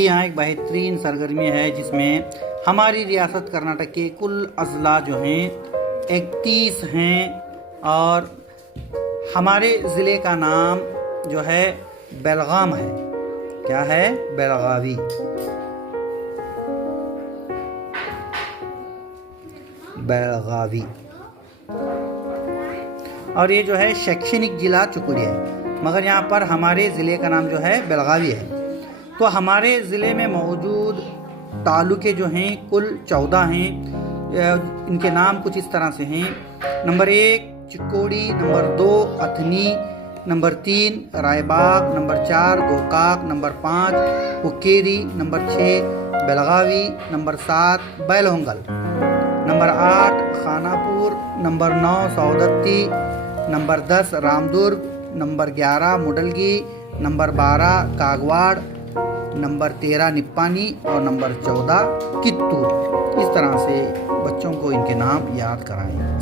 अभी यहाँ एक बेहतरीन सरगर्मी है जिसमें हमारी रियासत कर्नाटक के कुल अजला जो हैं 31 हैं और हमारे ज़िले का नाम जो है बेलगाम है। क्या है? बेलगावी। बेलगावी। और ये जो है शैक्षणिक ज़िला चिकोड़ी है, मगर यहाँ पर हमारे ज़िले का नाम जो है बेलगावी है। तो हमारे ज़िले में मौजूद तालुके जो हैं कुल 14 हैं। इनके नाम कुछ इस तरह से हैं। Number 1 Chikodi, number 2 Athani, number 3 Raibag, number 4 Gokak, number 5 Hukkeri, number 6 Belagavi, number 7 Bailhongal, number 8 Khanapur, number 9 Saundatti, number 10 Ramdurg, number 11 Mudalgi, number 12 Kagwad, number 13 Nippani और नंबर 14 कित्तूर। इस तरह से बच्चों को इनके नाम याद कराएं।